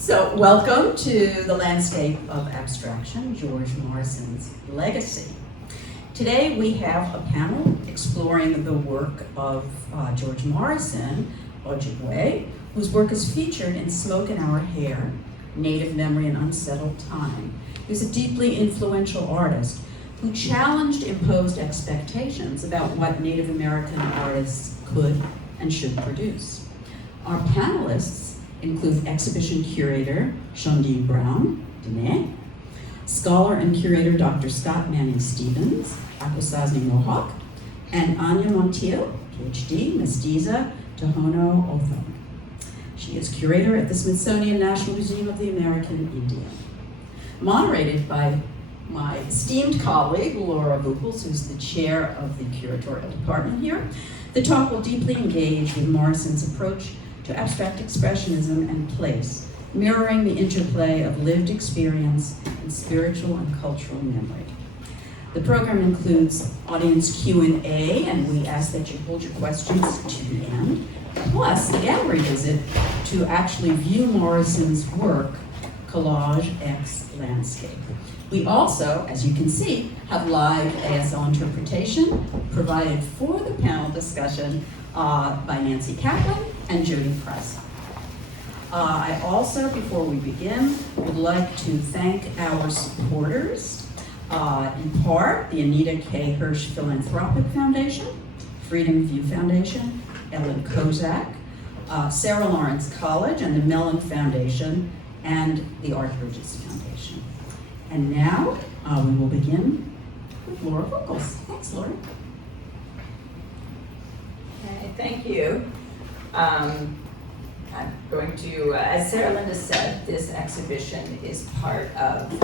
So welcome to the landscape of abstraction, George Morrison's legacy. Today we have a panel exploring the work of George Morrison, Ojibwe, whose work is featured in Smoke in Our Hair, Native Memory and Unsettled Time. He's a deeply influential artist who challenged imposed expectations about what Native American artists could and should produce. Our panelists include exhibition curator Sháńdíín Brown, Diné, scholar and curator Dr. Scott Manning Stevens, Akwesasne Mohawk, and Anya Montiel, PhD, Mestiza, Tohono O'odham. She is curator at the Smithsonian National Museum of the American Indian. Moderated by my esteemed colleague, Laura Vookles, who's the chair of the curatorial department here, the talk will deeply engage with Morrison's approach to abstract expressionism and place, mirroring the interplay of lived experience and spiritual and cultural memory. The program includes audience Q&A, and we ask that you hold your questions to the end, plus a gallery visit to actually view Morrison's work, Collage X Landscape. We also, as you can see, have live ASL interpretation provided for the panel discussion by Nancy Kaplan and Jody Price. I also, before we begin, would like to thank our supporters, in part, the Anita K. Hersh Philanthropic Foundation, Freedom View Foundation, Ellen Kozak, Sarah Lawrence College and the Mellon Foundation, and the Art Bridges Foundation. And now, we will begin with Laura Vookles. Thanks, Laura. Okay, thank you. I'm going to, as Sarah Linda said, this exhibition is part of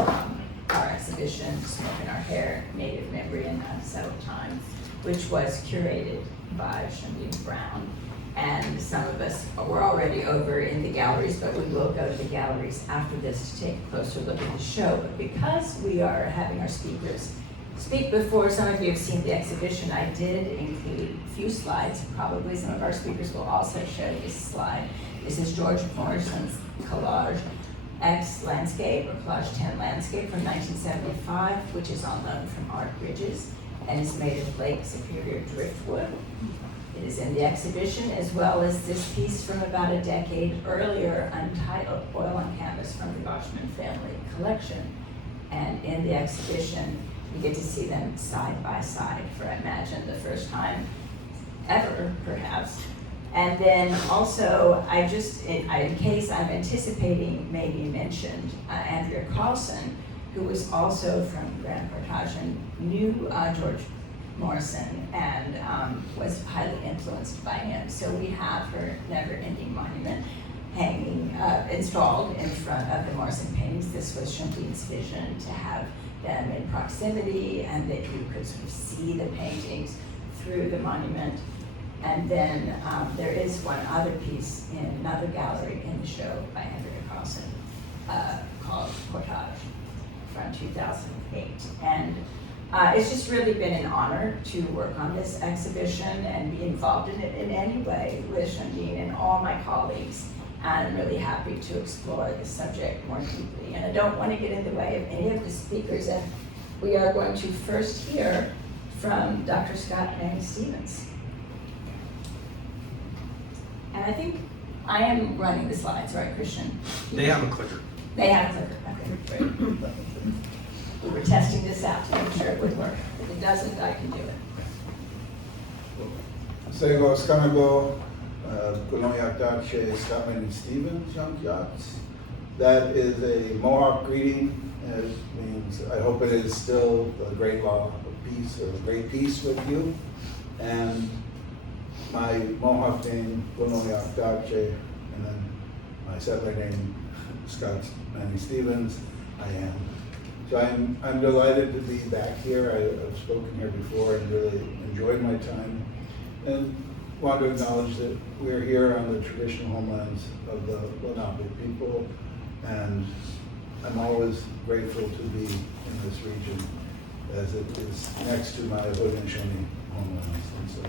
our exhibition, Smoke in Our Hair, Native Memory and Unsettled Time, which was curated by Sháńdíín Brown. And some of us were already over in the galleries, but we will go to the galleries after this to take a closer look at the show. But because we are having our speakers speak before some of you have seen the exhibition, I did include a few slides. Probably some of our speakers will also show this slide. This is George Morrison's Collage X Landscape, or Collage 10 Landscape from 1975, which is on loan from Art Bridges and is made of Lake Superior driftwood. It is in the exhibition, as well as this piece from about a decade earlier, untitled Oil on Canvas from the Boschman Family Collection. And in the exhibition, you get to see them side by side for, I imagine, the first time ever, perhaps. And then also, in case I'm anticipating maybe mentioned, Andrea Carlson, who was also from Grand Portage and knew George Morrison and was highly influenced by him. So we have her never-ending monument hanging, installed in front of the Morrison paintings. This was Sháńdíín's vision, to have them in proximity and that you could sort of see the paintings through the monument. And then there is one other piece in another gallery in the show by Andrea Carlson called Portage from 2008. And it's just really been an honor to work on this exhibition and be involved in it in any way with Sháńdíín and all my colleagues. And I'm really happy to explore the subject more deeply. And I don't want to get in the way of any of the speakers. And we are going to first hear from Dr. Scott Manning Stevens. And I think I am running the slides, right, Christian? They have a clicker. They have a clicker. Okay, great. We were testing this out to make sure it would work. If it doesn't, I can do it. Sego Skanago, Kunoyak Scott Manning Stevens, That is a Mohawk greeting. It means, I hope it is still a great law of peace, or a great peace with you. And my Mohawk name, Kunoyak Dache, and then my settler name, Scott Manning Stevens, I am. So I'm delighted to be back here. I've spoken here before and really enjoyed my time, and want to acknowledge that we're here on the traditional homelands of the Lenape people, and I'm always grateful to be in this region, as it is next to my Haudenosaunee homelands. And so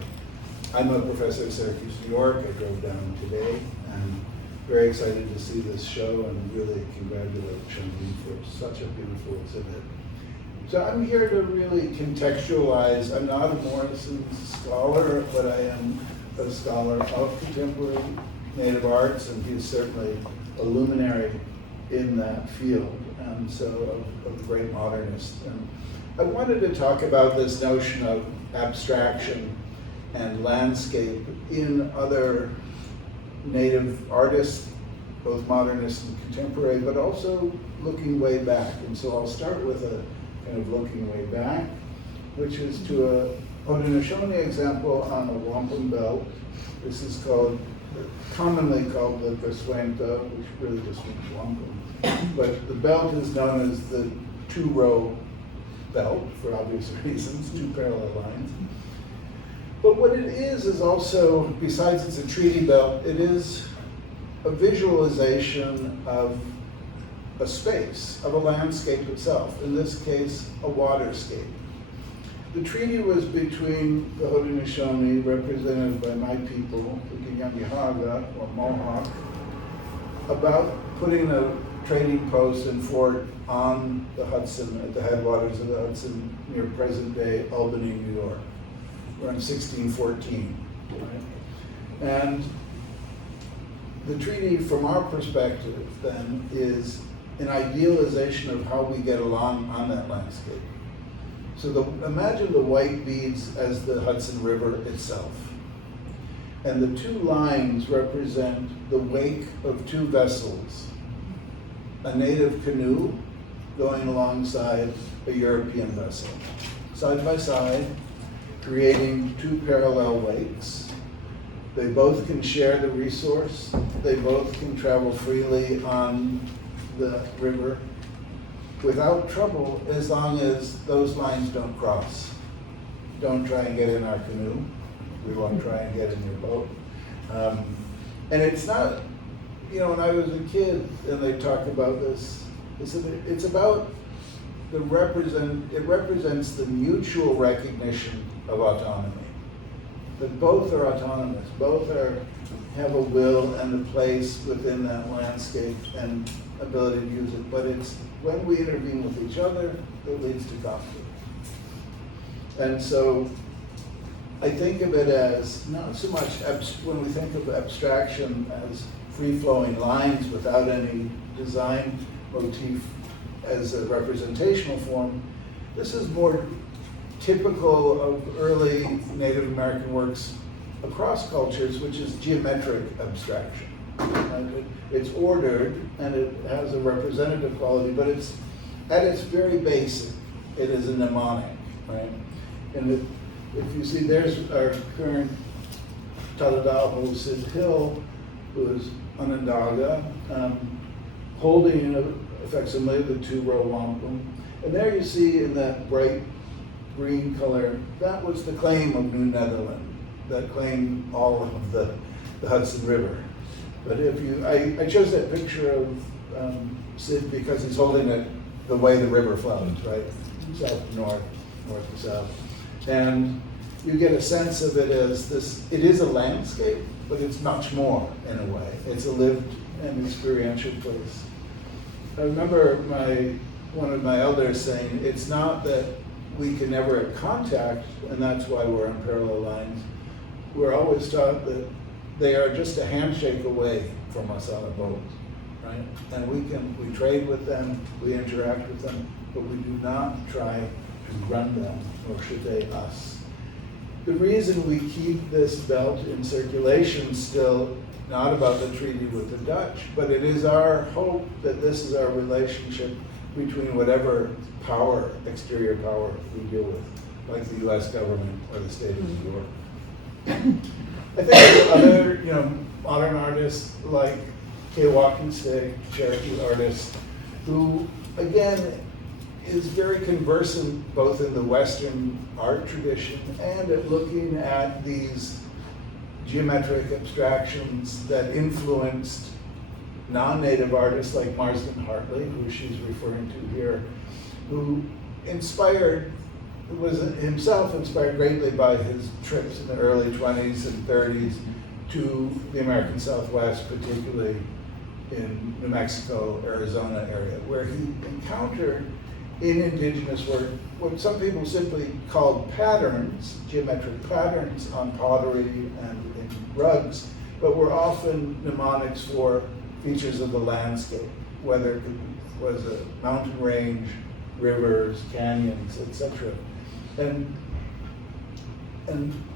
I'm a professor at Syracuse, New York. I drove down today, and very excited to see this show and really congratulate Sháńdíín for such a beautiful exhibit. So I'm here to really contextualize. I'm not a Morrison scholar, but I am a scholar of contemporary Native arts, and he's certainly a luminary in that field, and so a great modernist. And I wanted to talk about this notion of abstraction and landscape in other Native artists, both modernist and contemporary, but also looking way back. And so I'll start with a kind of looking way back, which is to a Haudenosaunee example on a wampum belt. This is commonly called the Kaswenta, which really just means wampum. But the belt is known as the two-row belt for obvious reasons, two parallel lines. But what it is also, besides it's a treaty belt, it is a visualization of a space, of a landscape itself, in this case, a waterscape. The treaty was between the Haudenosaunee, represented by my people, the Kanien'kehá:ka, or Mohawk, about putting a trading post and fort on the Hudson, at the headwaters of the Hudson, near present-day Albany, New York, around 1614. Right? And the treaty, from our perspective, then, is an idealization of how we get along on that landscape. So imagine the white beads as the Hudson River itself. And the two lines represent the wake of two vessels, a native canoe going alongside a European vessel, side by side, creating two parallel wakes. They both can share the resource. They both can travel freely on the river without trouble, as long as those lines don't cross. Don't try and get in our canoe. We won't try and get in your boat. And it's not, when I was a kid and they talk about this, it's about it represents the mutual recognition of autonomy. That both are autonomous, both have a will and a place within that landscape and ability to use it. But it's when we intervene with each other that leads to conflict. And so I think of it as not so much when we think of abstraction as free-flowing lines without any design motif as a representational form. This is more typical of early Native American works across cultures, which is geometric abstraction. It's ordered and it has a representative quality, but it's at its very basic, it is a mnemonic, right? And if you see, there's our current Tadadaho Sid Hill, who is Onondaga, holding a facsimile of the two-row wampum. And there you see in that bright green color, that was the claim of New Netherland, that claimed all of the Hudson River. But I chose that picture of Sid because he's holding it the way the river flows, right? South to north, north to south. And you get a sense of it as it is a landscape, but it's much more in a way. It's a lived and experiential place. I remember one of my elders saying, it's not that we can never have contact, and that's why we're on parallel lines. We're always taught that they are just a handshake away from us on a boat, right? And we trade with them, we interact with them, but we do not try to run them, nor should they us. The reason we keep this belt in circulation still, not about the treaty with the Dutch, but it is our hope that this is our relationship between whatever power, exterior power we deal with, like the US government or the state of New York. I think there are other, modern artists like Akwesasne, Cherokee artists, who, again, is very conversant both in the Western art tradition and at looking at these geometric abstractions that influenced non-native artists like Marsden Hartley, who she's referring to here, who was himself inspired greatly by his trips in the early 20s and 30s to the American Southwest, particularly in New Mexico, Arizona area, where he encountered in indigenous work what some people simply called patterns, geometric patterns on pottery and in rugs, but were often mnemonics for features of the landscape, whether it was a mountain range, rivers, canyons, etc. And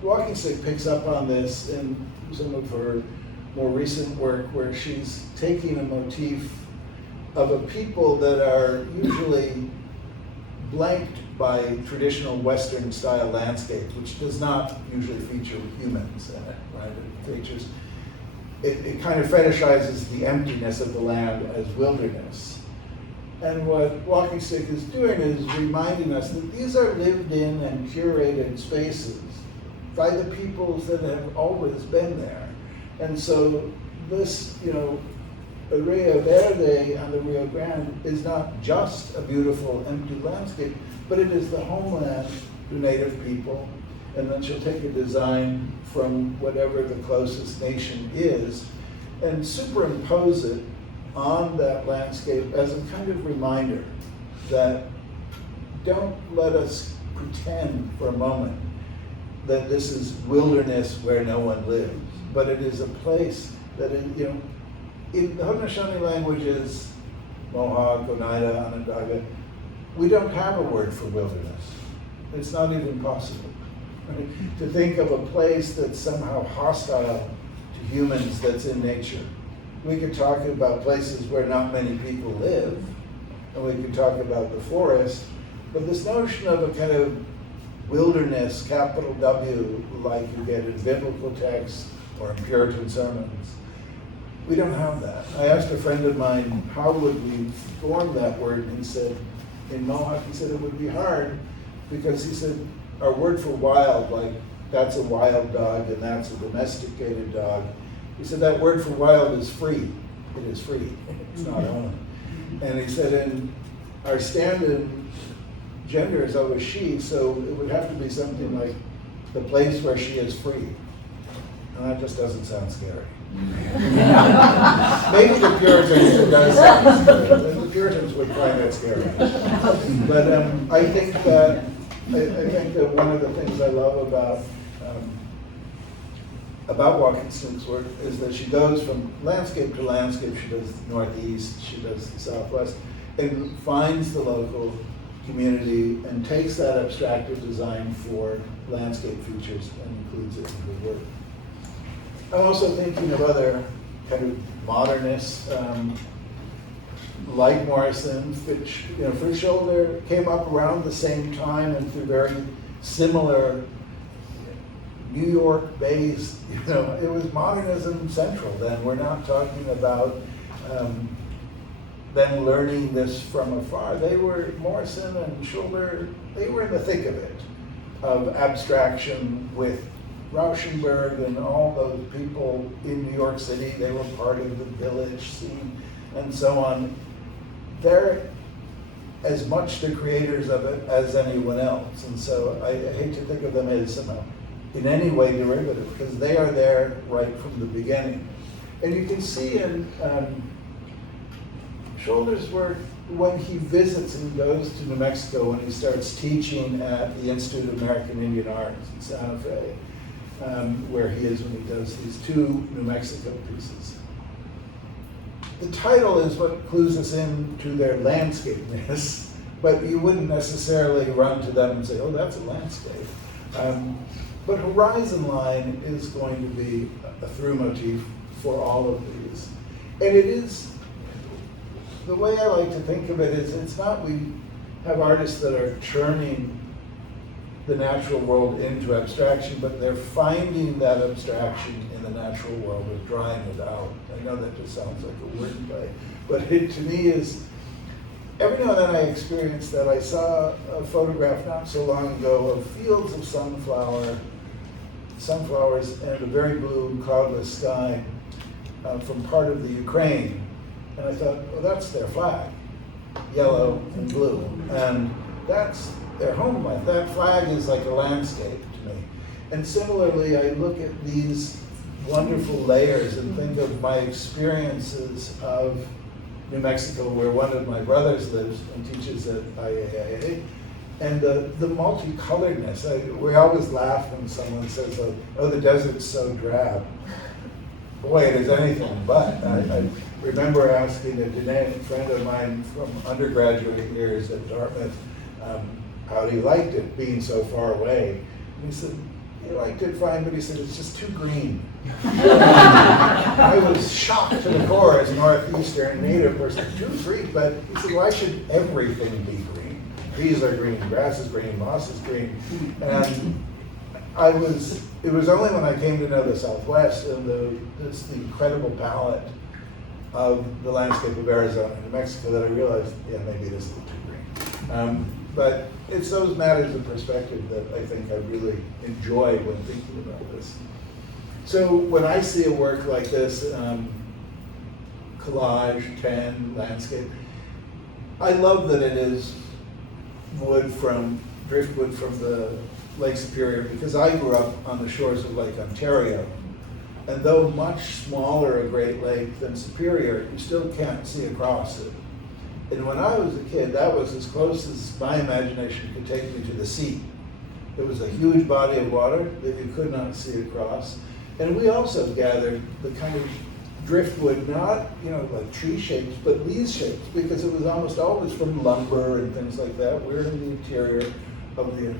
Walking Stick picks up on this in some of her more recent work, where she's taking a motif of a people that are usually blanked by traditional Western style landscapes, which does not usually feature humans in it, right? It features, it kind of fetishizes the emptiness of the land as wilderness. And what Walking Stick is doing is reminding us that these are lived in and curated spaces by the peoples that have always been there. And so this, Rio Verde on the Rio Grande is not just a beautiful empty landscape, but it is the homeland to Native people. And then she'll take a design from whatever the closest nation is and superimpose it on that landscape as a kind of reminder that don't let us pretend for a moment that this is wilderness where no one lives, but it is a place that, in the Haudenosaunee languages, Mohawk, Oneida, Onondaga, we don't have a word for wilderness. It's not even possible. Right? To think of a place that's somehow hostile to humans that's in nature. We could talk about places where not many people live, and we could talk about the forest, but this notion of a kind of wilderness, capital W, like you get in biblical texts or in Puritan sermons, we don't have that. I asked a friend of mine, how would we form that word? And he said, in Mohawk, he said it would be hard, because he said, our word for wild, like that's a wild dog and that's a domesticated dog, he said that word for wild is free. It is free. It's not owned. And he said, in our stand-in gender is always she, so it would have to be something like the place where she is free. And that just doesn't sound scary. Maybe the Puritans, it does sound scary. The Puritans would find that scary. But I think that one of the things I love about Walking Stick's work is that she goes from landscape to landscape. She does northeast, she does the southwest, and finds the local community and takes that abstractive design for landscape features and includes it in her work. I'm also thinking of other kind of modernists, like Morrison, which, for Shoulder came up around the same time and through very similar New York-based, it was modernism central then. We're not talking about them learning this from afar. Morrison and Shoulder, they were in the thick of it, of abstraction with Rauschenberg and all those people in New York City. They were part of the village scene and so on. They're as much the creators of it as anyone else. And so I hate to think of them as somehow in any way derivative, because they are there right from the beginning. And you can see in Shoulder's work, when he visits and goes to New Mexico, when he starts teaching at the Institute of American Indian Arts in Santa Fe, where he is when he does these two New Mexico pieces. The title is what clues us into their landscapeness, but you wouldn't necessarily run to them and say, oh, that's a landscape. But horizon line is going to be a through motif for all of these. And it is, the way I like to think of it is, it's not we have artists that are churning the natural world into abstraction, but they're finding that abstraction in the natural world and drawing it out. I know that just sounds like a wordplay, but it to me is, every now and then I experience that. I saw a photograph not so long ago of fields of sunflowers and a very blue cloudless sky from part of the Ukraine. And I thought, well, that's their flag, yellow and blue. And that's their homeland. That flag is like a landscape to me. And similarly, I look at these wonderful layers and think of my experiences of New Mexico, where one of my brothers lives and teaches at IAIA, and the multicoloredness. We always laugh when someone says, oh, the desert's so drab. Boy, it is anything but. I remember asking a Diné friend of mine from undergraduate years at Dartmouth how he liked it being so far away. And he said, he liked it fine, but he said, it's just too green. I was shocked to the core as a Northeastern Native person, too green, but he said, why should everything be green? Trees are green, grass is green, moss is green. And it was only when I came to know the Southwest and the incredible palette of the landscape of Arizona and New Mexico that I realized, yeah, maybe it is a little too green. But it's those matters of perspective that I think I really enjoy when thinking about this. So when I see a work like this, collage, tan, landscape, I love that it is driftwood from the Lake Superior, because I grew up on the shores of Lake Ontario. And though much smaller a Great Lake than Superior, you still can't see across it. And when I was a kid, that was as close as my imagination could take me to the sea. It was a huge body of water that you could not see across. And we also gathered the kind of driftwood, not like tree shapes, but leaf shapes, because it was almost always from lumber and things like that. We're in the interior of the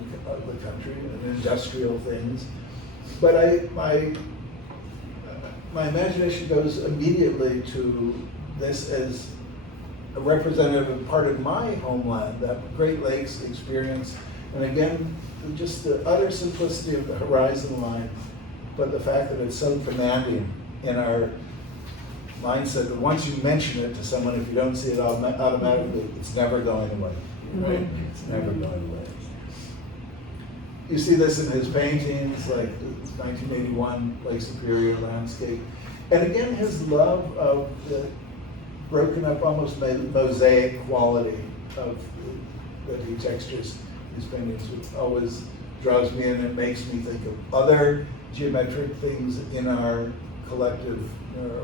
country and industrial things. But my imagination goes immediately to this as a representative part of my homeland, that Great Lakes experience. And again, just the utter simplicity of the horizon line, but the fact that it's so commanding in our mindset that once you mention it to someone, if you don't see it automatically, it's never going away. Right? It's never going away. You see this in his paintings, like 1981 Lake Superior landscape. And again, his love of the broken up, almost mosaic quality of that he textures his paintings, which always draws me in and makes me think of other geometric things in our collective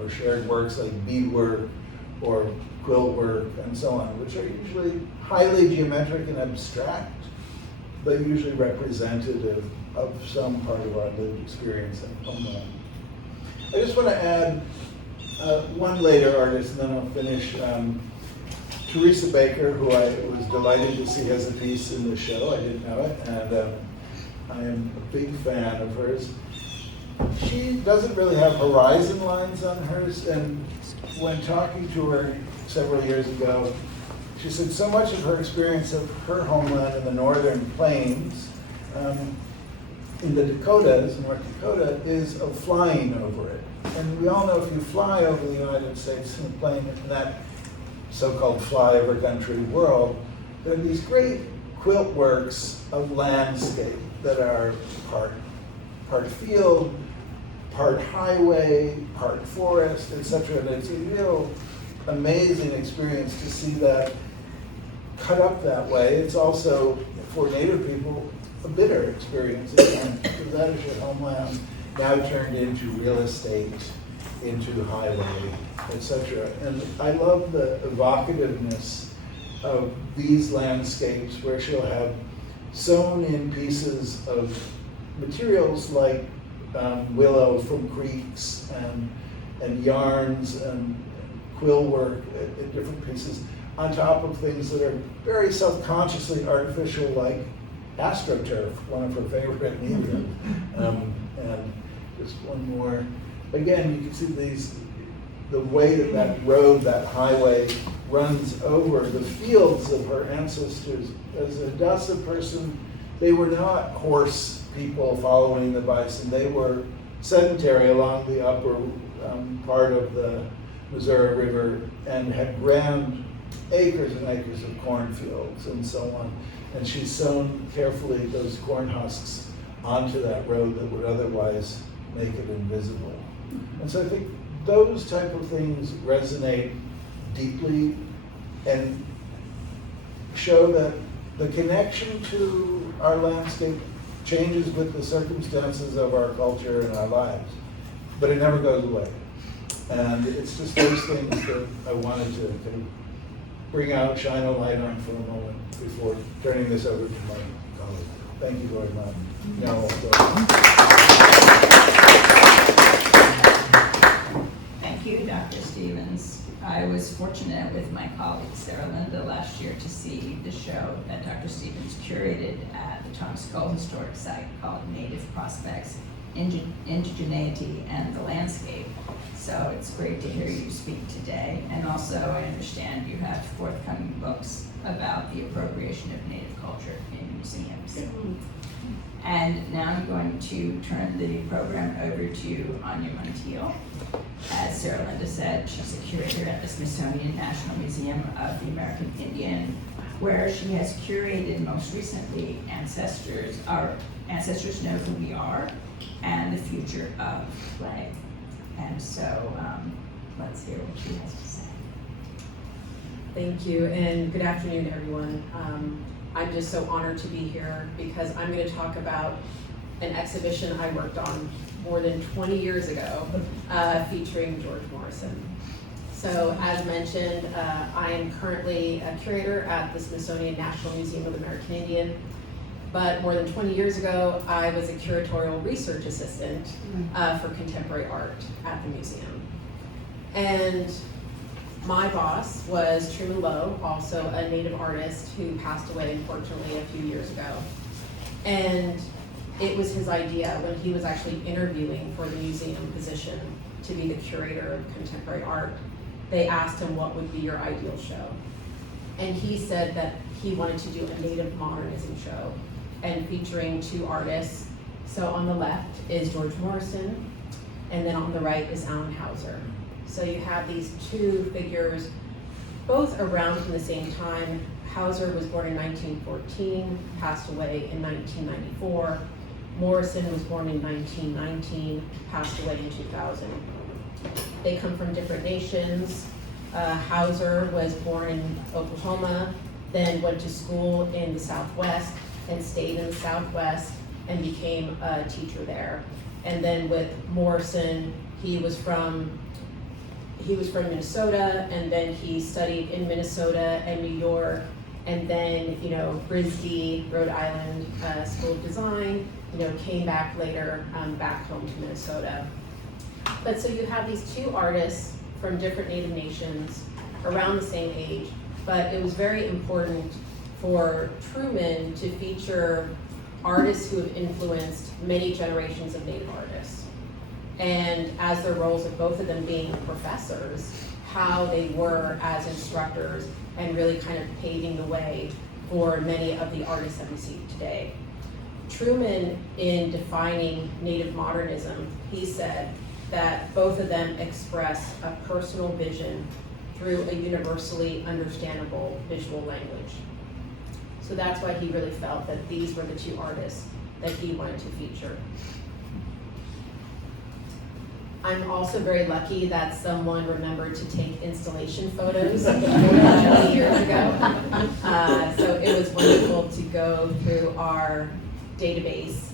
or shared works like beadwork or quilt work and so on, which are usually highly geometric and abstract, but usually representative of some part of our lived experience and homeland. I just want to add one later artist, and then I'll finish. Teresa Baker, who I was delighted to see as a piece in the show. I didn't know it, and I am a big fan of hers. She doesn't really have horizon lines on hers, and when talking to her several years ago, she said so much of her experience of her homeland in the northern plains, in the Dakotas, North Dakota, is of flying over it. And we all know if you fly over the United States in a plane in that so-called flyover country world, there are these great quilt works of landscape that are part field, part highway, part forest, etc. And it's a real amazing experience to see that cut up that way. It's also, for Native people, a bitter experience again, because that is your homeland now turned into real estate, into highway, etc. And I love the evocativeness of these landscapes where she'll have sewn in pieces of materials like willow from creeks and yarns and quill work in different pieces on top of things that are very self-consciously artificial, like astroturf, one of her favorite media. And just one more. Again, you can see the way that road, that highway, runs over the fields of her ancestors. As a Dasa person, they were not horse people following the bison. They were sedentary along the upper part of the Missouri River and had grand acres and acres of cornfields and so on. And she's sewn carefully those corn husks onto that road that would otherwise make it invisible. And so I think those type of things resonate deeply and show that the connection to our landscape changes with the circumstances of our culture and our lives. but it never goes away. And it's just those things that I wanted to kind of bring out, shine a light on for a moment before turning this over to my colleague. Thank you very much. No, Thank you, Dr. Stevens. I was fortunate with my colleague Sarah Linda last year to see the show that Dr. Stevens curated at the Thomas Cole Historic Site called Native Prospects, Indigeneity, and the Landscape. So it's great to hear you speak today. And also, I understand you have forthcoming books about the appropriation of Native culture in museums. And now I'm going to turn the program over to Anya Montiel. As Sarah Linda said, she's a curator at the Smithsonian National Museum of the American Indian, where she has curated most recently Ancestors, Our Ancestors Know Who We Are, and the Future of Play. And so let's hear what she has to say. Thank you, and good afternoon, everyone. I'm just so honored to be here because I'm going to talk about an exhibition I worked on more than 20 years ago featuring George Morrison. So as mentioned, I am currently a curator at the Smithsonian National Museum of the American Indian, but more than 20 years ago, I was a curatorial research assistant for contemporary art at the museum. And my boss was Truman Lowe, also a Native artist who passed away, unfortunately, a few years ago. And it was his idea when he was actually interviewing for the museum position to be the curator of contemporary art. They asked him, what would be your ideal show? And he said that he wanted to do a Native modernism show and featuring two artists. So on the left is George Morrison, and then on the right is Allan Hauser. So you have these two figures, both around from the same time. Hauser was born in 1914, passed away in 1994. Morrison was born in 1919, passed away in 2000. They come from different nations. Hauser was born in Oklahoma, then went to school in the Southwest and stayed in the Southwest and became a teacher there. And then with Morrison, he was from Minnesota, and then he studied in Minnesota and New York, and then, RISD, Rhode Island School of Design, came back later back home to Minnesota. But so you have these two artists from different Native nations around the same age, but it was very important for Truman to feature artists who have influenced many generations of Native artists. And as their roles of both of them being professors, how they were as instructors and really kind of paving the way for many of the artists that we see today. Truman, in defining Native modernism, he said that both of them express a personal vision through a universally understandable visual language. So that's why he really felt that these were the two artists that he wanted to feature. I'm also very lucky that someone remembered to take installation photos 20 years ago. So it was wonderful to go through our database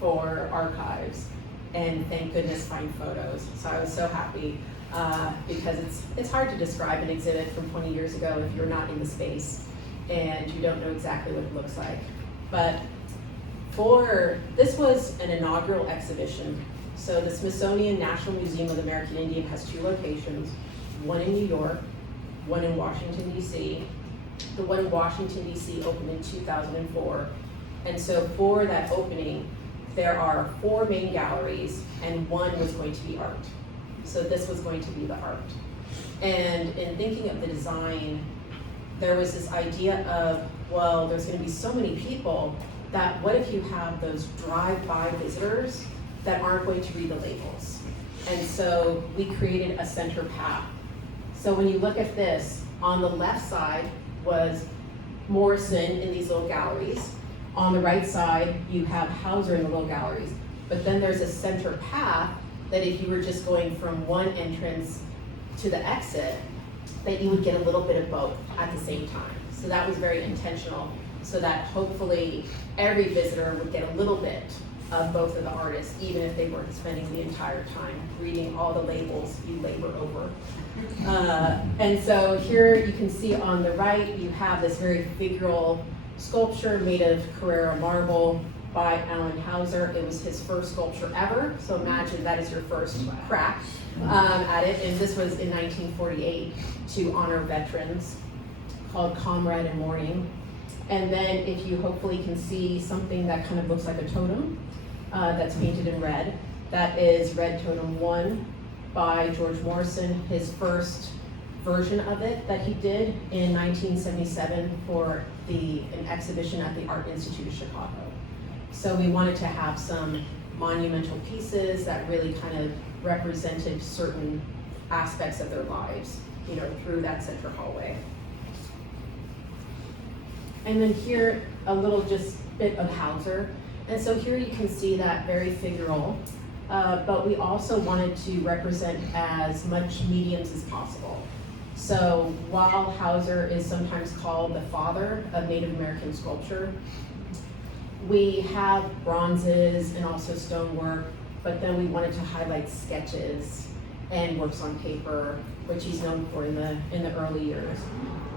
for archives and thank goodness find photos. So I was so happy because it's hard to describe an exhibit from 20 years ago if you're not in the space and you don't know exactly what it looks like. But this was an inaugural exhibition. So the Smithsonian National Museum of the American Indian has two locations, one in New York, one in Washington, D.C. The one in Washington, D.C. opened in 2004. And so for that opening, there are 4 main galleries and one was going to be art. So this was going to be the art. And in thinking of the design, there was this idea of, well, there's going to be so many people that what if you have those drive-by visitors that aren't going to read the labels? And so we created a center path. So when you look at this, on the left side was Morrison in these little galleries. On the right side, you have Hauser in the little galleries. But then there's a center path that if you were just going from one entrance to the exit, that you would get a little bit of both at the same time. So that was very intentional, so that hopefully every visitor would get a little bit of both of the artists, even if they weren't spending the entire time reading all the labels you labor over. And so here you can see on the right, you have this very figural sculpture made of Carrara marble by Alan Hauser. It was his first sculpture ever, so imagine that is your first crack at it. And this was in 1948 to honor veterans, called Comrade in Mourning. And then if you hopefully can see something that kind of looks like a totem that's painted in red, that is Red Totem 1 by George Morrison, his first version of it that he did in 1977 for an exhibition at the Art Institute of Chicago. So we wanted to have some monumental pieces that really kind of represented certain aspects of their lives, you know, through that central hallway. And then here, a little just bit of Hauser. And so here you can see that very figural, but we also wanted to represent as much mediums as possible. So while Hauser is sometimes called the father of Native American sculpture, we have bronzes and also stonework, but then we wanted to highlight sketches and works on paper, which he's known for in the early years.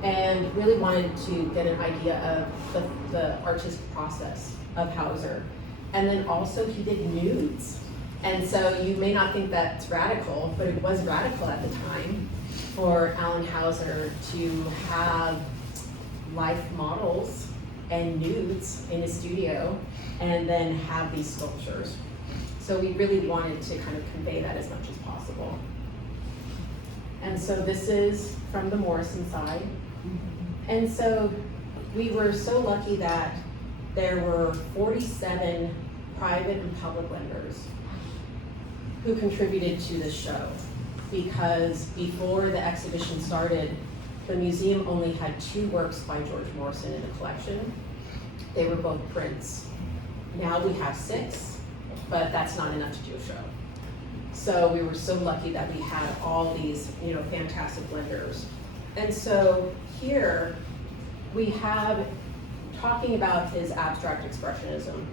And really wanted to get an idea of the artistic process of Hauser. And then also he did nudes. And so you may not think that's radical, but it was radical at the time for Alan Hauser to have life models and nudes in his studio and then have these sculptures. So we really wanted to kind of convey that as much as possible. And so this is from the Morrison side. And so we were so lucky that there were 47 private and public lenders who contributed to this show, because before the exhibition started, the museum only had 2 works by George Morrison in the collection. They were both prints. Now we have 6, but that's not enough to do a show. So we were so lucky that we had all these, you know, fantastic lenders. And so here we have talking about his abstract expressionism.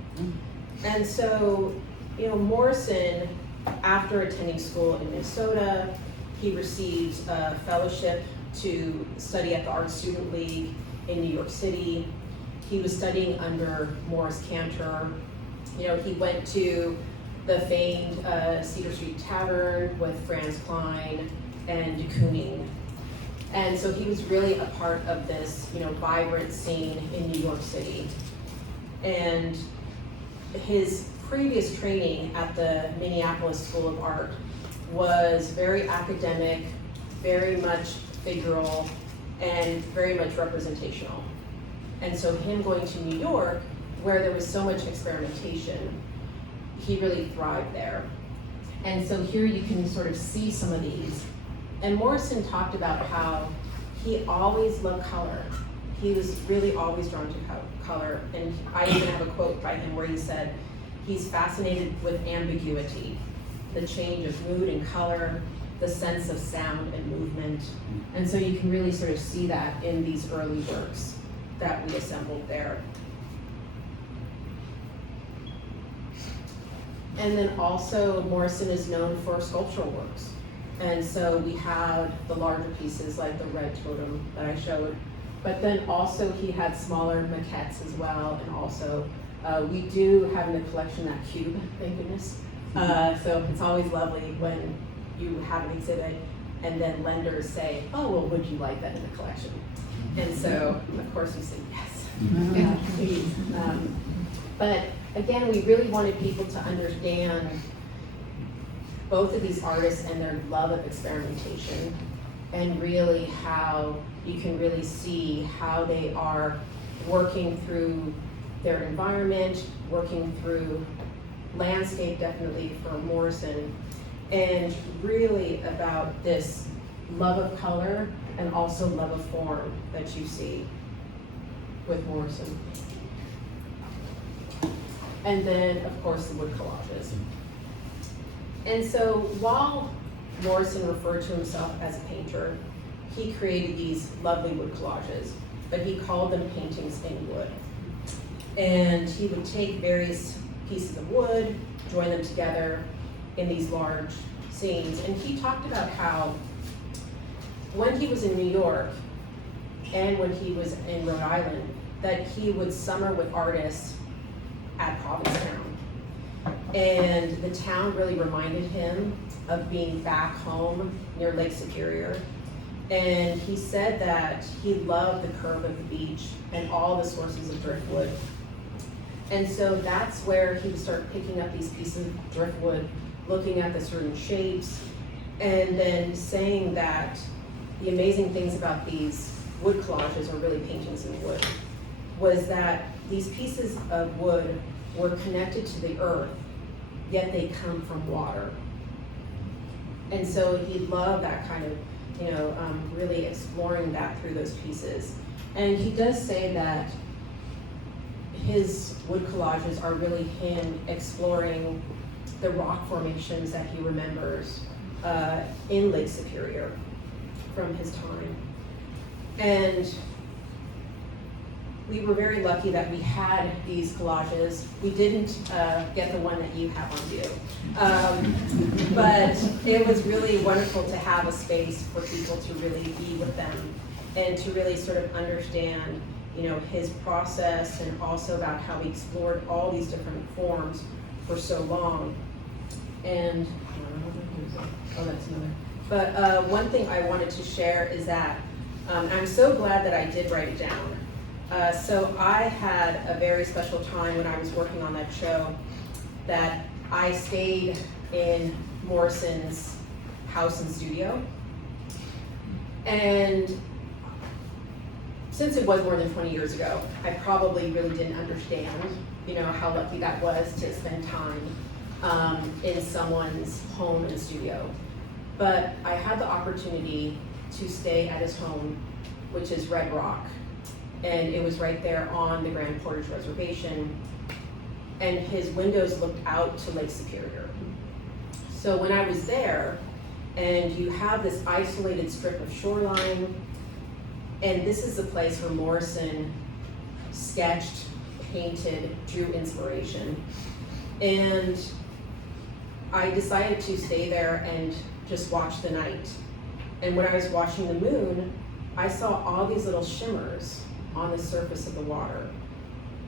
And so, you know, Morrison, after attending school in Minnesota, he received a fellowship to study at the Art Student League in New York City. He was studying under Morris Cantor. You know, he went to the famed Cedar Street Tavern with Franz Klein and de Kooning. And so he was really a part of this, you know, vibrant scene in New York City. And his previous training at the Minneapolis School of Art was very academic, very much figural, and very much representational. And so him going to New York, where there was so much experimentation, he really thrived there. And so here you can sort of see some of these. And Morrison talked about how he always loved color. He was really always drawn to color. And I even have a quote by him where he said, he's fascinated with ambiguity, the change of mood and color, the sense of sound and movement. And so you can really sort of see that in these early works that we assembled there. And then also Morrison is known for sculptural works. And so we have the larger pieces like the red totem that I showed, but then also he had smaller maquettes as well. And also we do have in the collection that cube, thank goodness. So it's always lovely when you have an exhibit and then lenders say, oh, well, would you like that in the collection? And so, of course, we said yes, yeah, please. But again, we really wanted people to understand both of these artists and their love of experimentation, and really how you can really see how they are working through their environment, working through landscape, definitely for Morrison, and really about this love of color and also love of form that you see with Morrison. And then, of course, the wood collages. And so while Morrison referred to himself as a painter, he created these lovely wood collages, but he called them paintings in wood. And he would take various pieces of wood, join them together in these large scenes. And he talked about how when he was in New York and when he was in Rhode Island, that he would summer with artists at Provincetown. And the town really reminded him of being back home near Lake Superior. And he said that he loved the curve of the beach and all the sources of driftwood. And so that's where he would start picking up these pieces of driftwood, looking at the certain shapes, and then saying that the amazing things about these wood collages, or really paintings in wood, was that these pieces of wood were connected to the earth, yet they come from water. And so he loved that kind of, really exploring that through those pieces. And he does say that his wood collages are really him exploring the rock formations that he remembers in Lake Superior from his time. And we were very lucky that we had these collages. We didn't get the one that you have on view. But it was really wonderful to have a space for people to really be with them and to really sort of understand, his process, and also about how he explored all these different forms for so long. And, oh, that's another. But one thing I wanted to share is that I'm so glad that I did write it down. So I had a very special time when I was working on that show, that I stayed in Morrison's house and studio. And since it was more than 20 years ago, I probably really didn't understand, how lucky that was to spend time in someone's home and studio. But I had the opportunity to stay at his home, which is Red Rock. And it was right there on the Grand Portage Reservation. And his windows looked out to Lake Superior. So when I was there, and you have this isolated strip of shoreline, and this is the place where Morrison sketched, painted, drew inspiration. And I decided to stay there and just watch the night. And when I was watching the moon, I saw all these little shimmers on the surface of the water.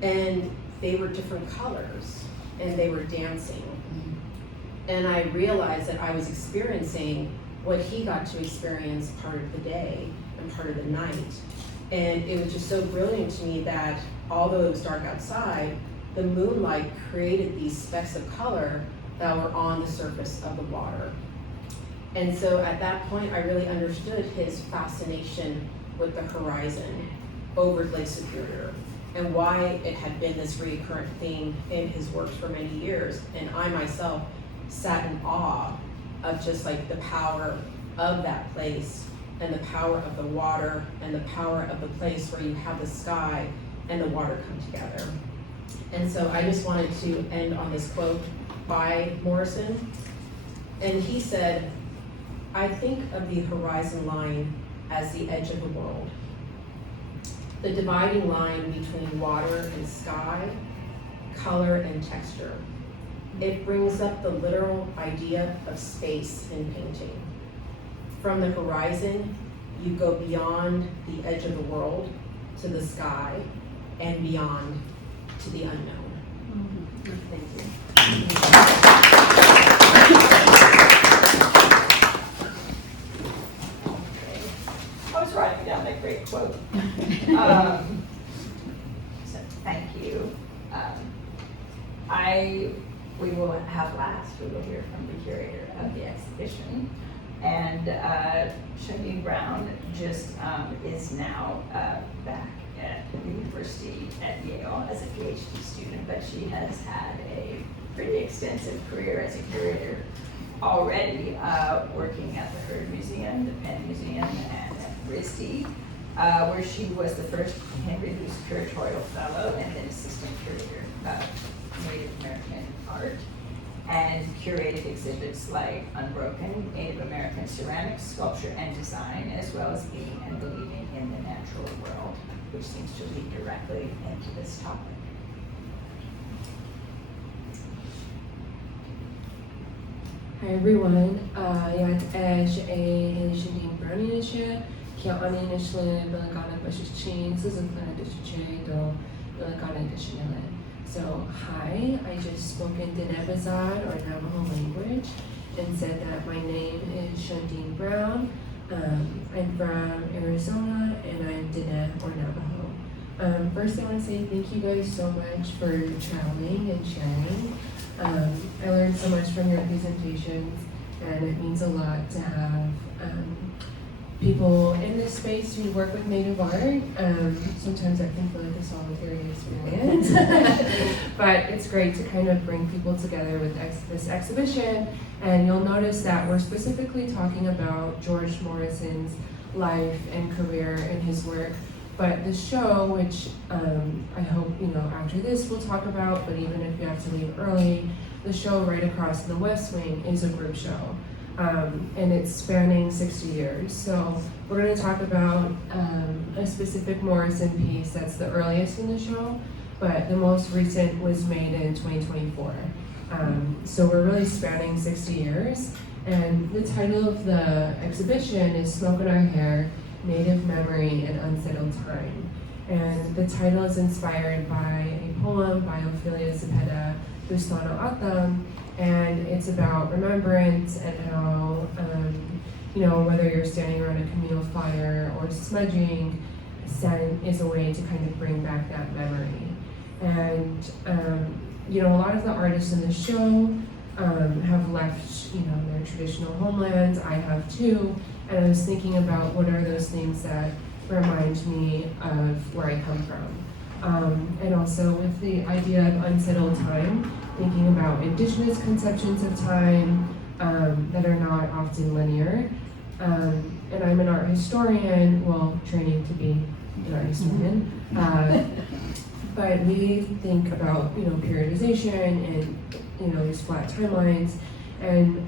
And they were different colors, and they were dancing. And I realized that I was experiencing what he got to experience part of the day and part of the night. And it was just so brilliant to me that although it was dark outside, the moonlight created these specks of color that were on the surface of the water. And so at that point, I really understood his fascination with the horizon over Lake Superior, and why it had been this recurrent theme in his works for many years. And I myself sat in awe of just like the power of that place, and the power of the water, and the power of the place where you have the sky and the water come together. And so I just wanted to end on this quote by Morrison. And he said, "I think of the horizon line as the edge of the world, the dividing line between water and sky, color and texture. It brings up the literal idea of space in painting. From the horizon, you go beyond the edge of the world to the sky, and beyond to the unknown." Thank you. I was writing down that great quote. So thank you. We will have last, we will hear from the curator of the exhibition. And Sháńdíín Brown just is now back at the university at Yale as a PhD student, but she has had a pretty extensive career as a curator already, working at the Hersh Museum, the Penn Museum, and at RISD, where she was the first Henry Luce Curatorial Fellow and then Assistant Curator of Native American Art, and curated exhibits like Unbroken, Native American Ceramics, Sculpture, and Design, as well as Being and Believing in the Natural World, which seems to lead directly into this topic. Hi everyone, jag är Sháńdíín Brown que Anya initially Belagana Bashichin, Susan Planadiche, do Belagana Dishinele. So, hi, I just spoke in Diné or Navajo language and said that my name is Sháńdíín Brown. I'm from Arizona and I'm Diné or Navajo. First, I want to say thank you guys so much for traveling and sharing. I learned so much from your presentations, and it means a lot to have people in this space who work with Native art. Sometimes I can feel like a solitary experience, but it's great to kind of bring people together with this exhibition. And you'll notice that we're specifically talking about George Morrison's life and career and his work. But the show, which I hope, after this we'll talk about, but even if you have to leave early, the show right across the West Wing is a group show. And it's spanning 60 years. So we're going to talk about a specific Morrison piece that's the earliest in the show, but the most recent was made in 2024. So we're really spanning 60 years. And the title of the exhibition is Smoke in Our Hair, Native Memory and Unsettled Time. And the title is inspired by a poem by Ojibwe, Tohono O'odham, and it's about remembrance and how, whether you're standing around a communal fire or smudging, scent is a way to kind of bring back that memory. And, a lot of the artists in the show have left, their traditional homelands. I have too. And I was thinking about what are those things that remind me of where I come from. And also with the idea of unsettled time, thinking about indigenous conceptions of time that are not often linear. And I'm an art historian, training to be an art historian. But we think about, periodization and, these flat timelines. And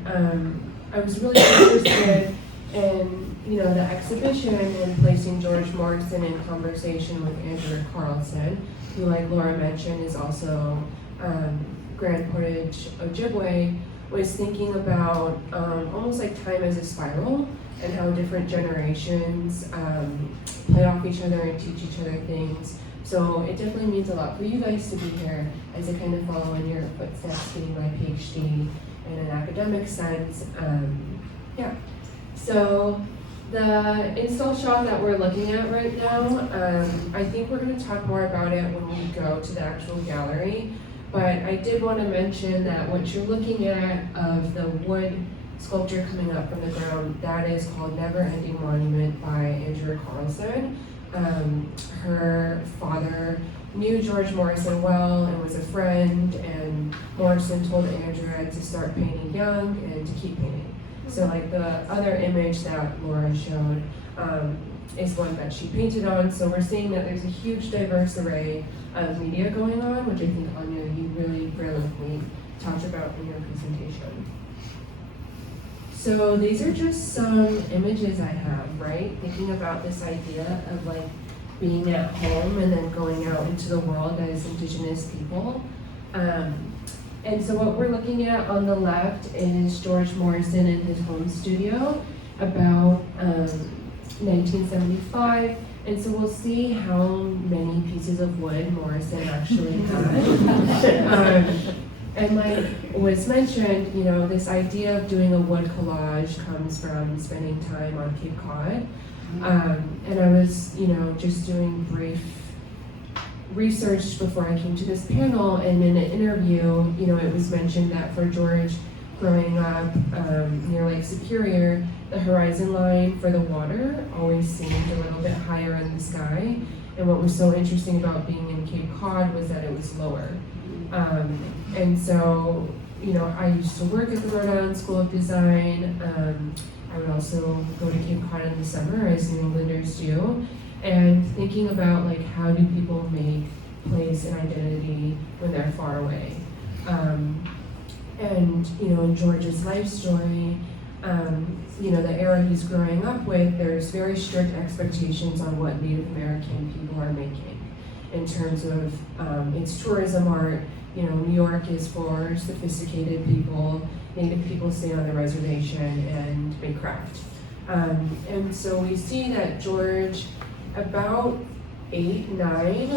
I was really interested in, the exhibition and placing George Morrison in conversation with Andrew Carlson, who, like Laura mentioned, is also Grand Portage Ojibwe, was thinking about almost like time as a spiral and how different generations play off each other and teach each other things. So it definitely means a lot for you guys to be here as I kind of follow in your footsteps, getting my PhD in an academic sense. So the install shot that we're looking at right now, I think we're going to talk more about it when we go to the actual gallery. But I did want to mention that what you're looking at of the wood sculpture coming up from the ground, that is called Never Ending Monument by Andrea Carlson. Her father knew George Morrison well and was a friend, and Morrison told Andrea to start painting young and to keep painting. So like the other image that Laura showed is one that she painted on. So we're seeing that there's a huge diverse array of media going on, which I think Anya, you really brilliantly talked about in your presentation. So these are just some images I have, right? Thinking about this idea of like being at home and then going out into the world as Indigenous people. And so what we're looking at on the left is George Morrison in his home studio about 1975. And so we'll see how many pieces of wood Morrison actually had. And like was mentioned, this idea of doing a wood collage comes from spending time on Cape Cod. And I was, just doing brief research before I came to this panel, and in an interview, it was mentioned that for George, growing up near Lake Superior, the horizon line for the water always seemed a little bit higher in the sky. And what was so interesting about being in Cape Cod was that it was lower. And so, I used to work at the Rhode Island School of Design. I would also go to Cape Cod in the summer, as New Englanders do, and thinking about like how do people make place and identity when they're far away. And in George's life story, the era he's growing up with, there's very strict expectations on what Native American people are making in terms of its tourism art New York is for sophisticated people. Native people stay on the reservation and make craft. And so we see that George, about 8, 9,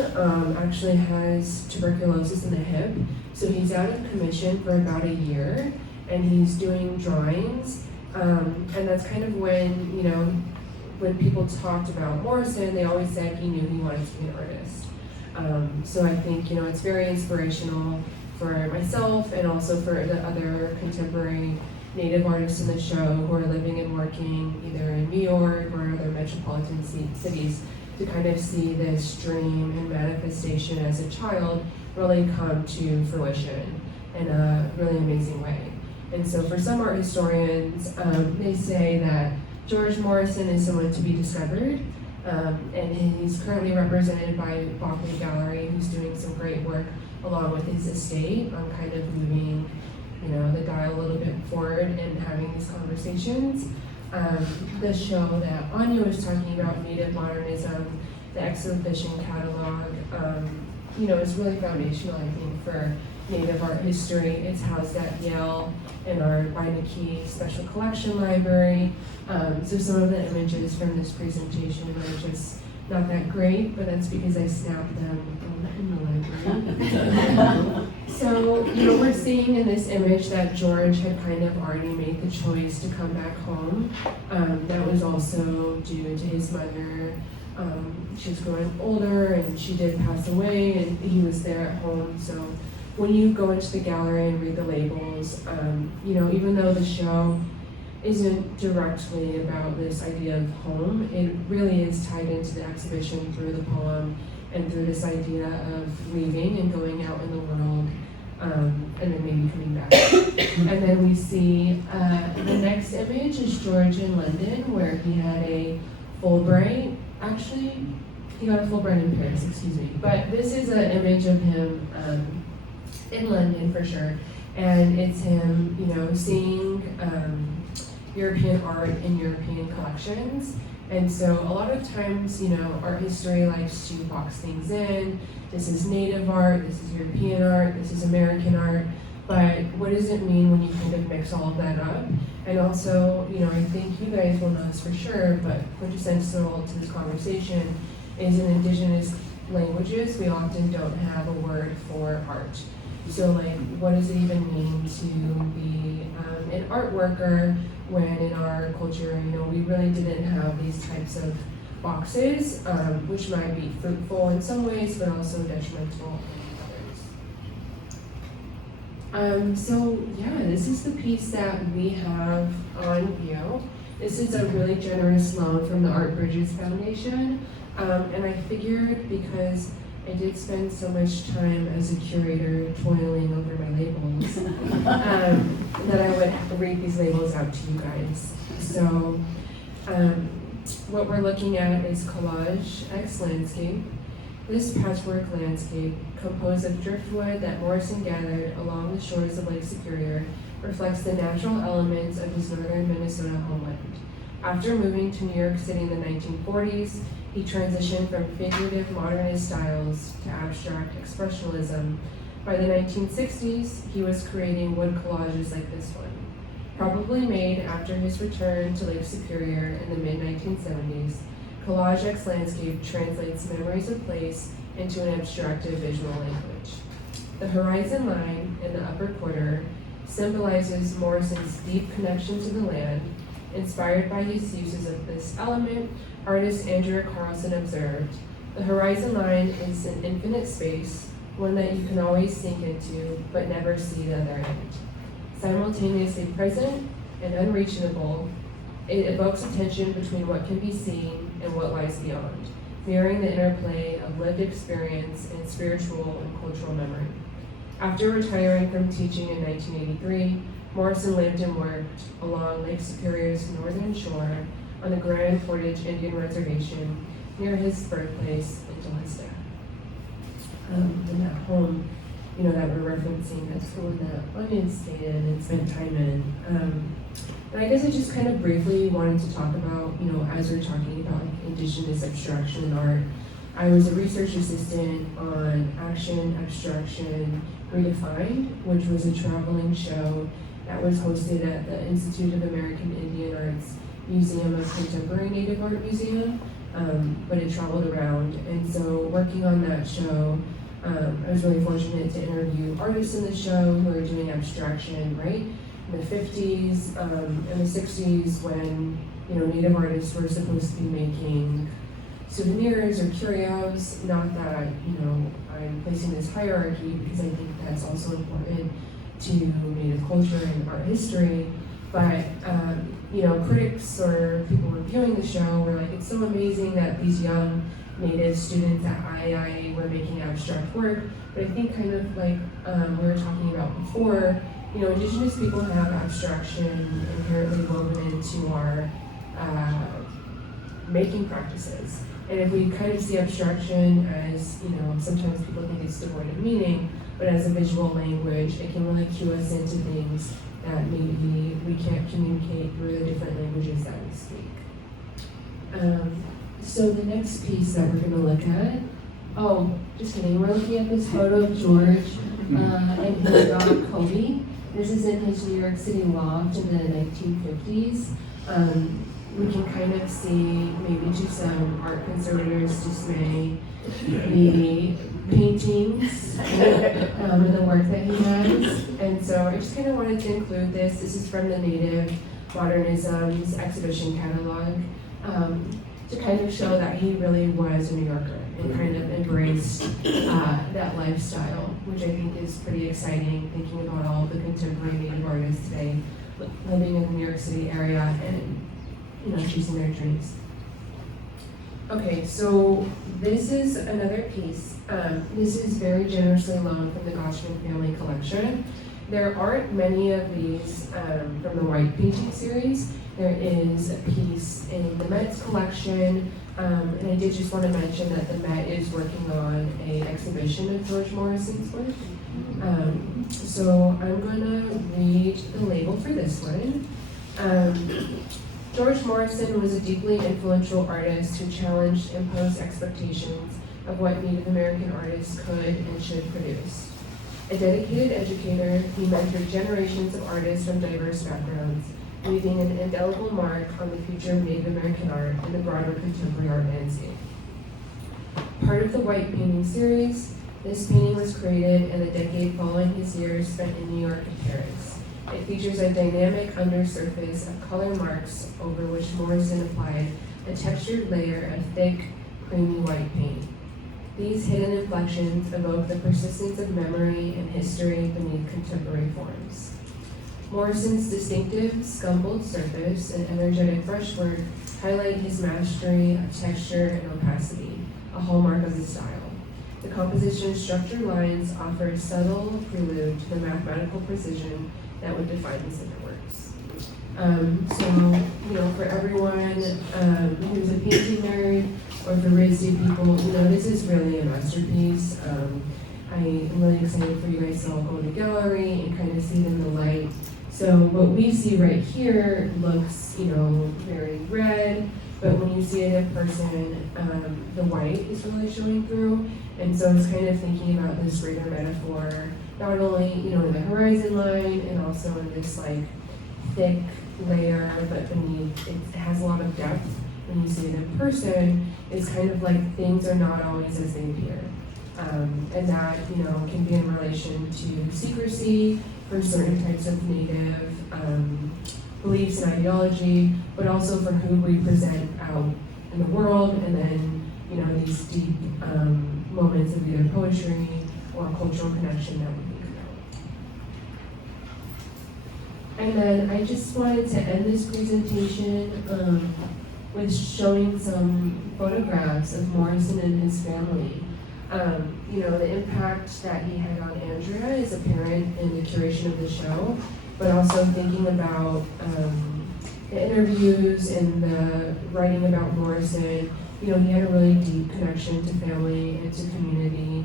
actually has tuberculosis in the hip. So he's out of commission for about a year, and he's doing drawings. And that's kind of when people talked about Morrison, they always said he knew he wanted to be an artist. So I think, it's very inspirational for myself and also for the other contemporary Native artists in the show who are living and working either in New York or other metropolitan cities to kind of see this dream and manifestation as a child really come to fruition in a really amazing way. And so for some art historians, they say that George Morrison is someone to be discovered, and he's currently represented by Bockley Gallery, who's doing some great work along with his estate on kind of moving the dial a little bit forward and having these conversations. The show that Anya was talking about, Native Modernism, the exhibition catalog, is really foundational, I think, for Native art history. It's housed at Yale in our Beinecke Special Collection Library. So some of the images from this presentation are just not that great, but that's because I snapped them in the library. So, we're seeing in this image that George had kind of already made the choice to come back home. That was also due to his mother. She was growing older and she did pass away, and he was there at home. So when you go into the gallery and read the labels, even though the show isn't directly about this idea of home, it really is tied into the exhibition through the poem and through this idea of leaving and going out in the world, and then maybe coming back. And then we see the next image is George in London, where he had a Fulbright. Actually, he got a Fulbright in Paris, excuse me. But this is an image of him in London for sure. And it's him, seeing European art in European collections. And so a lot of times, art history likes to box things in. This is Native art, this is European art, this is American art. But what does it mean when you kind of mix all of that up? And also, I think you guys will know this for sure, but quintessential to this conversation is in indigenous languages, we often don't have a word for art. So what does it even mean to be an art worker when in our culture, we really didn't have these types of boxes, which might be fruitful in some ways, but also detrimental in others. This is the piece that we have on view. This is a really generous loan from the Art Bridges Foundation, and I figured because I did spend so much time as a curator toiling over my labels, that I would read these labels out to you guys. So what we're looking at is collage X landscape. This patchwork landscape, composed of driftwood that Morrison gathered along the shores of Lake Superior, reflects the natural elements of his northern Minnesota homeland. After moving to New York City in the 1940s, he transitioned from figurative modernist styles to abstract expressionism. By the 1960s, he was creating wood collages like this one. Probably made after his return to Lake Superior in the mid-1970s, Collage X Landscape translates memories of place into an abstractive visual language. The horizon line in the upper quarter symbolizes Morrison's deep connection to the land. Inspired by his uses of this element, artist Andrea Carlson observed, "The horizon line is an infinite space, one that you can always sink into, but never see the other end. Simultaneously present and unreachable, it evokes a tension between what can be seen and what lies beyond, mirroring the interplay of lived experience and spiritual and cultural memory." After retiring from teaching in 1983, Morrison lived and worked along Lake Superior's northern shore on the Grand Portage Indian Reservation near his birthplace until his death. And that home, that we're referencing, that's the one that Anya stayed in and spent time in. And I guess I just kind of briefly wanted to talk about, as we're talking about indigenous abstraction in art, I was a research assistant on Action, Abstraction, Redefined, which was a traveling show that was hosted at the Institute of American Indian Arts Museum of Contemporary Native Art Museum, but it traveled around. And so working on that show, I was really fortunate to interview artists in the show who were doing abstraction, right? In the 50s and the 60s, when Native artists were supposed to be making souvenirs or curios. Not that I'm placing this hierarchy, because I think that's also important to Native culture and art history. But critics or people reviewing the show were like, it's so amazing that these young Native students at IAI were making abstract work. But I think kind of like we were talking about before, Indigenous people have abstraction inherently woven into our making practices. And if we kind of see abstraction as, sometimes people think it's devoid of meaning, but as a visual language, it can really cue us into things that maybe we can't communicate through the different languages that we speak. So the next piece that we're going to look at, just kidding, we're looking at this photo of George and his dog Kobe. This is in his New York City loft in the 1950s. We can kind of see, maybe to some art conservators' dismay, the paintings and the work that he has. And so I just kind of wanted to include this. This is from the Native Modernism's exhibition catalog, to kind of show that he really was a New Yorker and kind of embraced that lifestyle, which I think is pretty exciting, thinking about all the contemporary Native artists today living in the New York City area and chasing their dreams. Okay, so this is another piece. This is very generously loaned from the Gosman family collection. There aren't many of these from the white painting series. There is a piece in the Met's collection, and I did just want to mention that the Met is working on an exhibition of George Morrison's work. So I'm going to read the label for this one. George Morrison was a deeply influential artist who challenged imposed expectations of what Native American artists could and should produce. A dedicated educator, he mentored generations of artists from diverse backgrounds, leaving an indelible mark on the future of Native American art and the broader contemporary art landscape. Part of the White Painting series, this painting was created in the decade following his years spent in New York and Paris. It features a dynamic undersurface of color marks over which Morrison applied a textured layer of thick, creamy white paint. These hidden inflections evoke the persistence of memory and history beneath contemporary forms. Morrison's distinctive, scumbled surface and energetic brushwork highlight his mastery of texture and opacity, a hallmark of his style. The composition's structured lines offer a subtle prelude to the mathematical precision that would define his inner works. For everyone who's a painting nerd, or for RISD people, this is really a masterpiece. I'm really excited for you guys to all go to the gallery and kind of see it in the light. So what we see right here looks, very red, but when you see it in person, the white is really showing through. And so I was kind of thinking about this greater metaphor, not only, in the horizon line and also in this thick layer, but beneath, it has a lot of depth. When you see it in person, it's kind of like things are not always as they appear. And that, can be in relation to secrecy for certain types of Native beliefs and ideology, but also for who we present out in the world, and then, these deep moments of either poetry or cultural connection that we think about. And then I just wanted to end this presentation with showing some photographs of Morrison and his family. The impact that he had on Andrea is apparent in the curation of the show, but also thinking about the interviews and the writing about Morrison. He had a really deep connection to family and to community.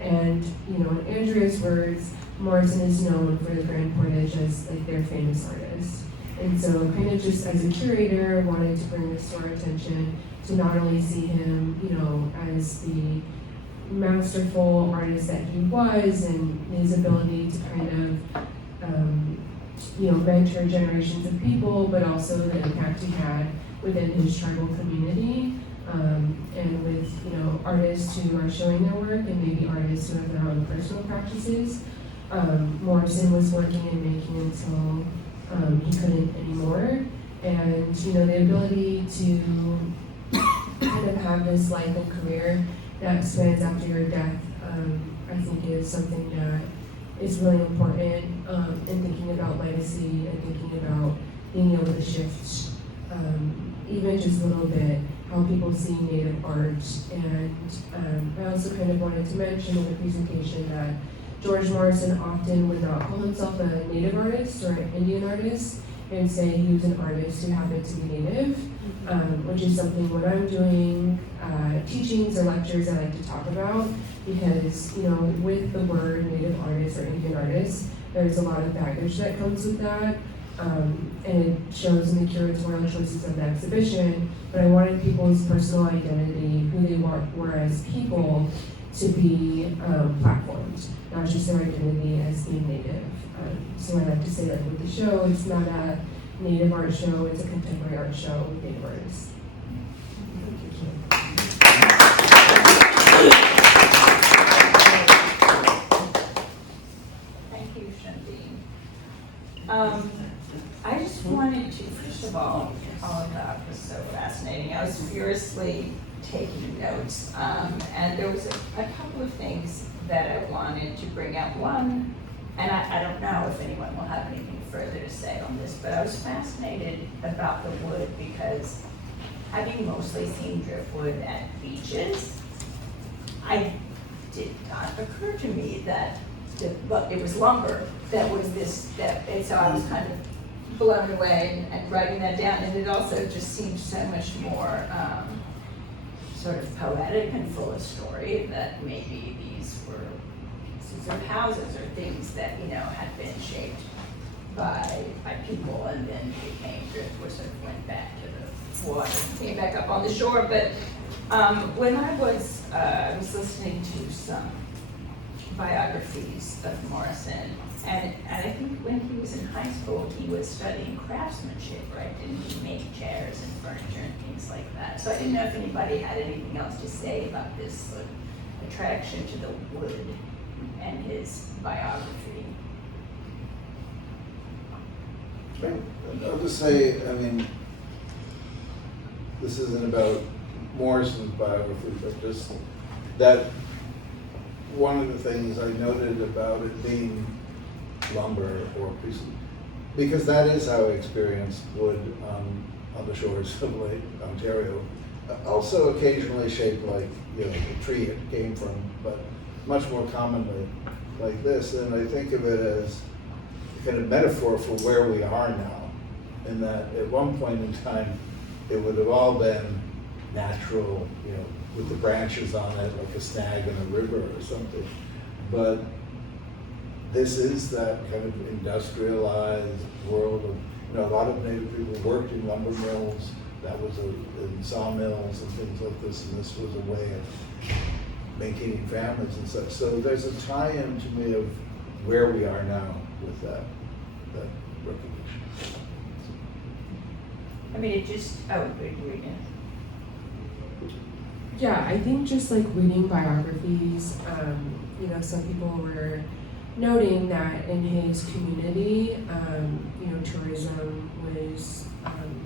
And in Andrea's words, Morrison is known for the grand portage as their famous artist. And so kind of just as a curator, wanted to bring this to our attention to not only see him, you know, as the masterful artist that he was and his ability to kind of, you know, mentor generations of people, but also the impact he had within his tribal community, and with, you know, artists who are showing their work and maybe artists who have their own personal practices. Morrison was working and making until he couldn't anymore, and, you know, the ability to kind of have this life and career that spans after your death, I think is something that is really important in thinking about legacy and thinking about being able to shift even just a little bit how people see Native art. And I also kind of wanted to mention in the presentation that George Morrison often would not call himself a Native artist or an Indian artist and say he was an artist who happened to be Native, which is something when I'm doing teachings or lectures I like to talk about, because, you know, with the word Native artist or Indian artist, there's a lot of baggage that comes with that, and it shows in the curatorial choices of the exhibition, but I wanted people's personal identity, who they were as people, to be platformed, not just their identity as being Native. So I like to say that with the show, it's not a Native art show, it's a contemporary art show with Native artists. Thank you, Sháńdíín. I just wanted to, first of all of that was so fascinating. I was furiously taking notes, and there was a couple of things that I wanted to bring up. One, and I don't know if anyone will have anything further to say on this, but I was fascinated about the wood because having mostly seen driftwood at beaches, it did not occur to me that it was lumber that was this, and so I was kind of blown away and writing that down, and it also just seemed so much more sort of poetic and full of story, that maybe these were pieces of houses or things that, you know, had been shaped by people and then became driftwood, sort of went back to the water, came back up on the shore. But when I was listening to some biographies of Morrison, and I think when he was in high school, he was studying craftsmanship, right? Didn't he make chairs and furniture and things like that? So I didn't know if anybody had anything else to say about this sort of attraction to the wood and his biography. I'll just say, I mean, this isn't about Morrison's biography, but just that one of the things I noted about it being lumber or pieces, because that is how I experienced wood on the shores of Lake Ontario. Also occasionally shaped like, you know, the tree it came from, but much more commonly like this. And I think of it as a kind of metaphor for where we are now, in that at one point in time, it would have all been natural, you know, with the branches on it, like a snag in a river or something. But this is that kind of industrialized world of, you know, a lot of Native people worked in lumber mills, that was in sawmills and things like this, and this was a way of maintaining families and such. So there's a tie-in to me of where we are now with that recognition. I mean, it just, reading. Yeah, I think just like reading biographies, you know, some people were noting that in his community, you know, tourism was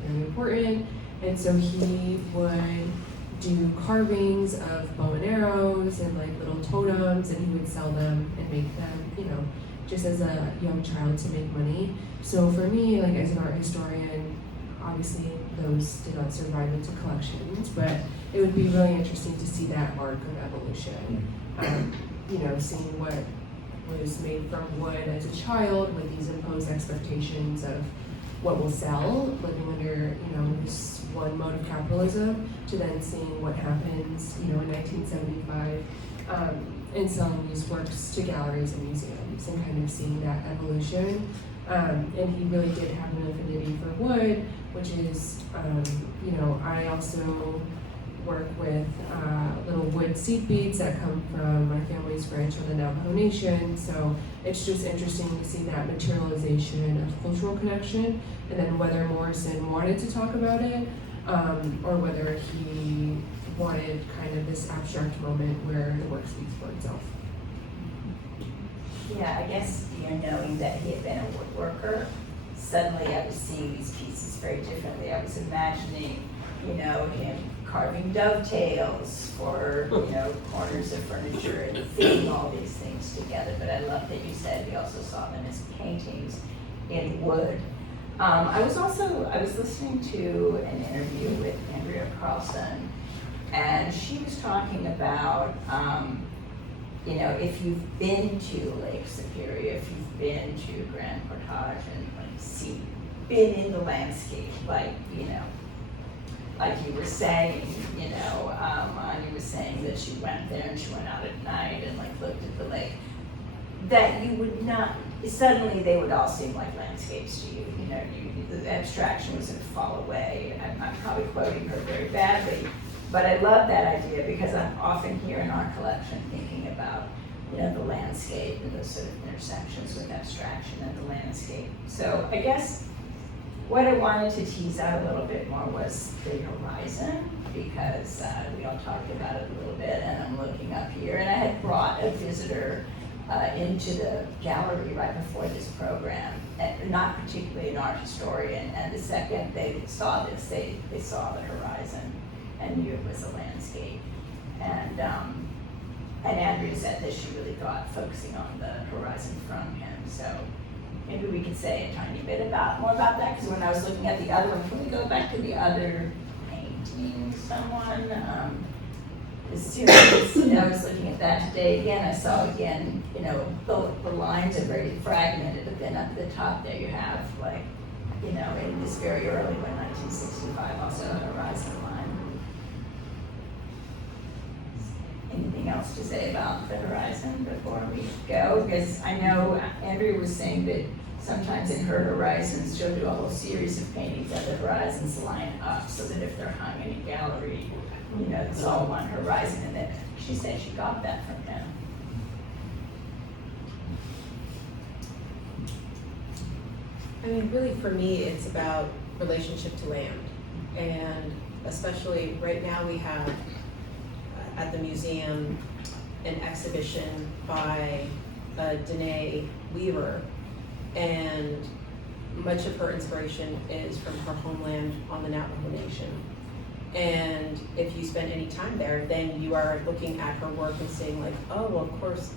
very important, and so he would do carvings of bow and arrows and like little totems, and he would sell them and make them, you know, just as a young child to make money. So for me, like as an art historian, obviously those did not survive into collections, but it would be really interesting to see that arc of evolution. You know, seeing what was made from wood as a child with these imposed expectations of what will sell, living under, you know, this one mode of capitalism, to then seeing what happens, you know, in 1975, and selling these works to galleries and museums, and kind of seeing that evolution. And he really did have an affinity for wood, which is, I also work with little wood seed beads that come from my family's ranch on the Navajo Nation. So it's just interesting to see that materialization of cultural connection, and then whether Morrison wanted to talk about it, or whether he wanted kind of this abstract moment where the work speaks for itself. Yeah, I guess, knowing that he had been a woodworker, suddenly I was seeing these pieces very differently. I was imagining, him carving dovetails for, corners of furniture and fitting all these things together. But I love that you said he also saw them as paintings in wood. I was listening to an interview with Andrea Carlson, and she was talking about, if you've been to Lake Superior, if you've been to Grand Portage and been in the landscape, like you were saying, Anya was saying that she went there and she went out at night and looked at the lake, that you would not, suddenly they would all seem like landscapes to you. The abstraction was going to fall away. I'm probably quoting her very badly, but I love that idea because I'm often here in our collection thinking about, the landscape and those sort of intersections with abstraction and the landscape. So I guess what I wanted to tease out a little bit more was the horizon, because we all talked about it a little bit, and I'm looking up here, and I had brought a visitor into the gallery right before this program, and not particularly an art historian, and the second they saw this, they saw the horizon and knew it was a landscape. And Andrea said that she really thought focusing on the horizon from him. So maybe we could say a tiny bit more about that, because when I was looking at the other one, can we go back to the other painting, someone? As soon as I was looking at that today again, I saw again, the lines are very fragmented, but then up at the top there you have in this very early one, 1965, also a horizon line. Anything else to say about the horizon before we go? Because I know Andrea was saying that sometimes in her horizons, she'll do a whole series of paintings that the horizons line up, so that if they're hung in a gallery, it's all one horizon. And that she said she got that from him. I mean, really for me, it's about relationship to land. And especially right now we have at the museum an exhibition by Diné weaver, and much of her inspiration is from her homeland on the Navajo Nation. And if you spend any time there, then you are looking at her work and saying oh, well, of course,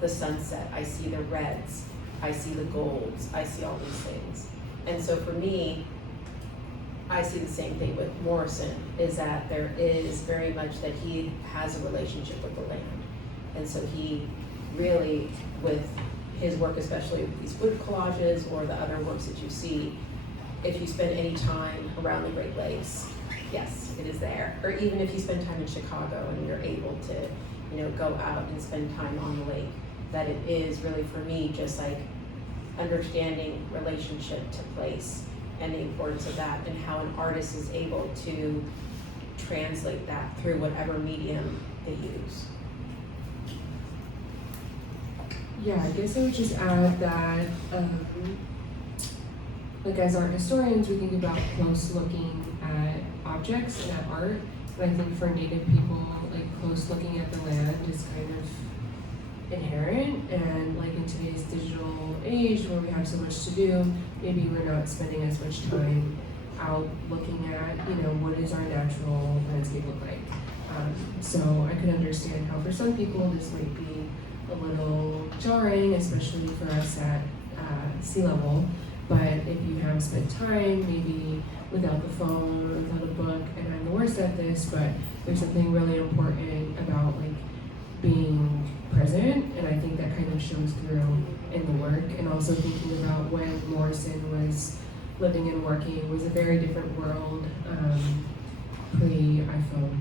the sunset, I see the reds, I see the golds, I see all these things. And so for me, I see the same thing with Morrison, is that there is very much that he has a relationship with the land. And so he really, with his work, especially with these wood collages or the other works that you see, if you spend any time around the Great Lakes, yes, it is there. Or even if you spend time in Chicago and you're able to, go out and spend time on the lake, that it is really, for me, just understanding relationship to place and the importance of that, and how an artist is able to translate that through whatever medium they use. Yeah, I guess I would just add that, as art historians, we think about close looking at objects and at art, but I think for Native people, close looking at the land is kind of inherent, and in today's digital age where we have so much to do, maybe we're not spending as much time out looking at, what does our natural landscape look like. So I could understand how for some people this might be a little jarring, especially for us at sea level, but if you have spent time, maybe without the phone or without a book, and I'm the worst at this, but there's something really important about being present, and I think that kind of shows through in the work. And also thinking about when Morrison was living and working was a very different world, pre-iPhone.